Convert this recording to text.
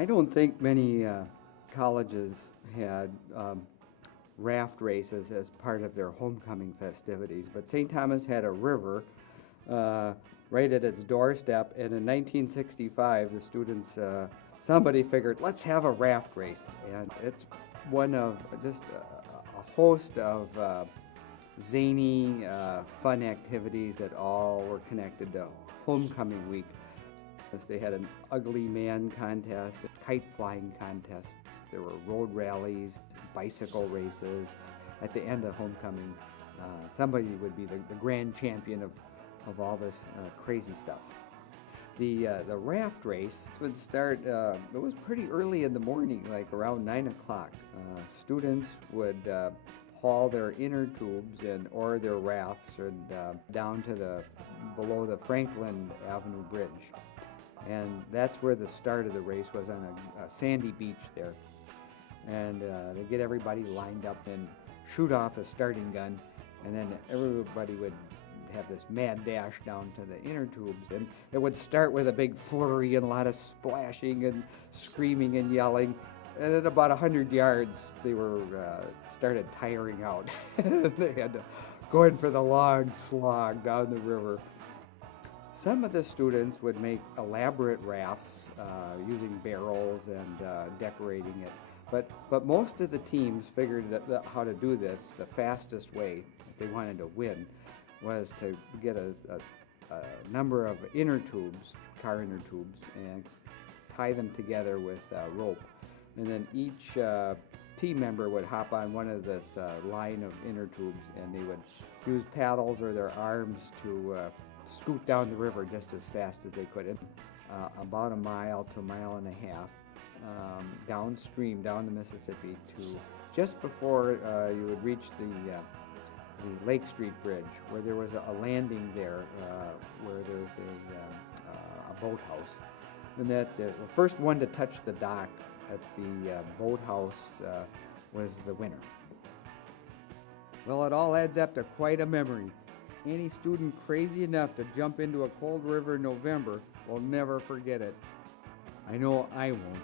I don't think many colleges had raft races as part of their homecoming festivities, but St. Thomas had a river right at its doorstep, and in 1965 the students, somebody figured, let's have a raft race, and it's one of just a host of zany, fun activities that all were connected to homecoming week. They had an ugly man contest, a kite flying contest, there were road rallies, bicycle races. At the end of homecoming, somebody would be the grand champion of all this crazy stuff. The raft race would start, it was pretty early in the morning, like around 9 o'clock. Students would haul their inner tubes or their rafts down to below the Franklin Avenue Bridge. And that's where the start of the race was, on a sandy beach there. And they get everybody lined up and shoot off a starting gun, and then everybody would have this mad dash down to the inner tubes, and it would start with a big flurry and a lot of splashing and screaming and yelling, and at about 100 yards they started tiring out. They had to go in for the long slog down the river. Some of the students would make elaborate rafts using barrels and decorating it, but most of the teams figured that how to do this. The fastest way, if they wanted to win, was to get a number of inner tubes, car inner tubes, and tie them together with rope. And then each team member would hop on one of this line of inner tubes, and they would use paddles or their arms to scoot down the river just as fast as they could. About a mile to a mile and a half downstream, down the Mississippi, to just before you would reach the Lake Street Bridge, where there was a landing there, where there's a boathouse. And that's it. The first one to touch the dock at the boathouse was the winner. Well, it all adds up to quite a memory. Any student crazy enough to jump into a cold river in November will never forget it. I know I won't.